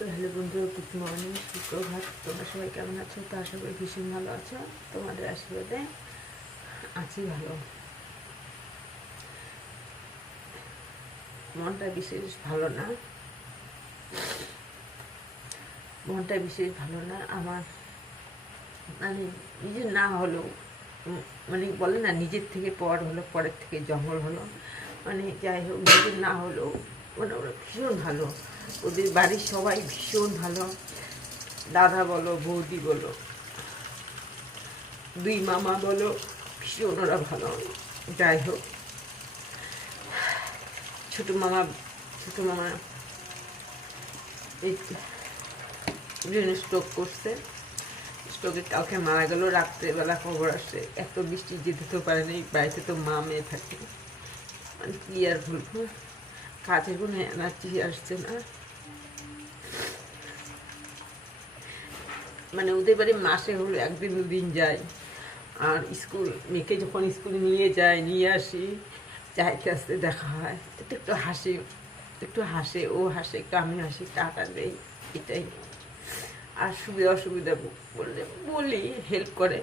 তো হ্যালো বন্ধু, good morning, সুপ্রভাত। তোমরা সবাই কেমন আছো? তো আশা করি ভীষণ ভালো আছো। তোমাদের আশীর্বাদে আছি ভালো। মনটা বিশেষ ভালো না, আমার। মানে নিজের না হলেও, মানে বলে না, নিজের থেকে পর হলো, পরের থেকে জঙ্গল হলো। মানে যাই হোক, নিজের না হলেও মানে ওরা ভীষণ ভালো। ওদের বাড়ির সবাই ভীষণ ভালো। দাদা বলো, বৌদি বলো, দুই মামা বলো, ভীষণ ওরা ভালো। যাই হোক, ছোটো মামা এই স্ট্রোক করছে। স্ট্রোকে কালকে মারা গেল। রাত্রেবেলা খবর আসছে। এত বৃষ্টি যেতে তো পারে নাই, বাড়িতে তো মা মেয়ে থাকে। মানে কি আর বলবো, কাজের কোনো এনার্জি আসছে না। মানে ওদের বাড়ি মাসে হলো একদিন দুদিন যায়। আর মেয়েকে যখন স্কুলে নিয়ে আসি, চাইতে আসতে দেখা হয়, একটু হাসে, ও হাসে, একটু আমি হাসি, টাকা দেই, এটাই। আর অসুবিধা বলি, হেল্প করে।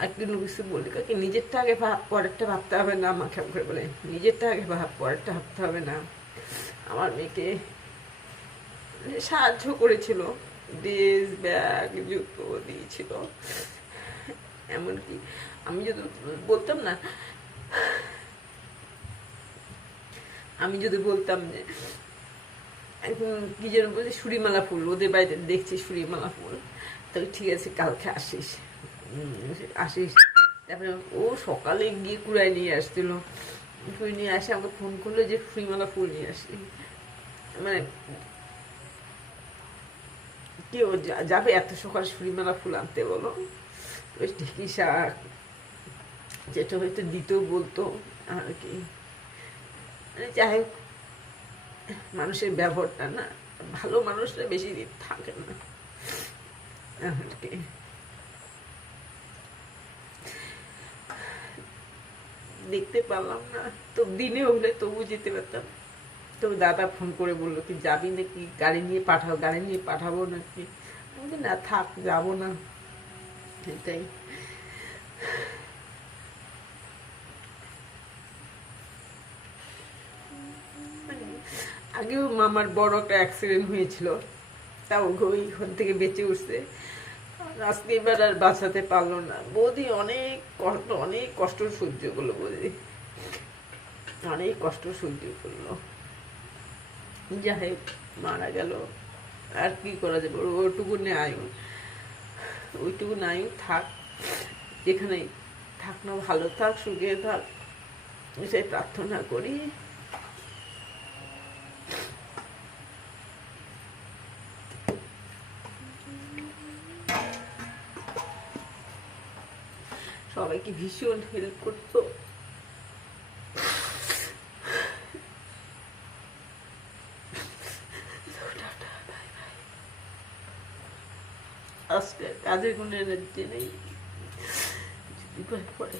আর কোনো কিছু বলি কাকে, নিজেরটা আগে ভাব, পরেরটা ভাবতে হবে না। আমাকে করে বলে, নিজেরটা আগে ভাব, পরেরটা ভাবতে হবে না। আমার মেয়েকে সাহায্য করেছিল, ড্রেস, ব্যাগ, জুতো দিয়েছিল। এমনকি আমি যদি বলতাম না, যে কি যেন বলছি, সুরিমালা ফুল, ওদের বাড়িতে দেখছি সুরিমালা ফুল, তাহলে ঠিক আছে, কালকে আসিস। তারপরে ও সকালে গিয়ে কুড়ায় নিয়ে আসছিল। নিয়ে আসে, আমাকে ফোন করলো যে সুরিমালা ফুল নিয়ে আসি। মানে কেউ যাবে এত সকাল সুরিমালা ফুল আনতে, বলো? ওই ঢেকি শাক, যেটা হয়তো দিতেও বলতো আর কি। মানে যাই হোক, মানুষের ব্যবহারটা না, ভালো মানুষরা বেশি দিন থাকে না আর কি। দেখতে পারলাম না তো, দিনে হলে তবু যেতে পারতাম। তো দাদা ফোন করে বললো, কি যাবি নাকি? গাড়ি নিয়ে পাঠাবো নাকি? আমি না, থাক, যাবো না, এটাই। আগেও মামার বড় একটা অ্যাক্সিডেন্ট হয়েছিল, তাও ওইখান থেকে বেঁচে উঠছে। আজকে এবার আর বাঁচাতে পারলো না। বৌদি অনেক কষ্ট সহ্য করলো। বৌদি অনেক কষ্ট সহ্য করলো। যাই হোক, মারা গেল। আর কি করা যাবে? ওইটুকু আয়ু থাক, যেখানে থাক না, ভালো থাক, সুখে থাক, সেই প্রার্থনা করি। সবাইকে ভীষণ হেল্প করতো। আজকে কাজের কোনো এনার্জি নেই। পরে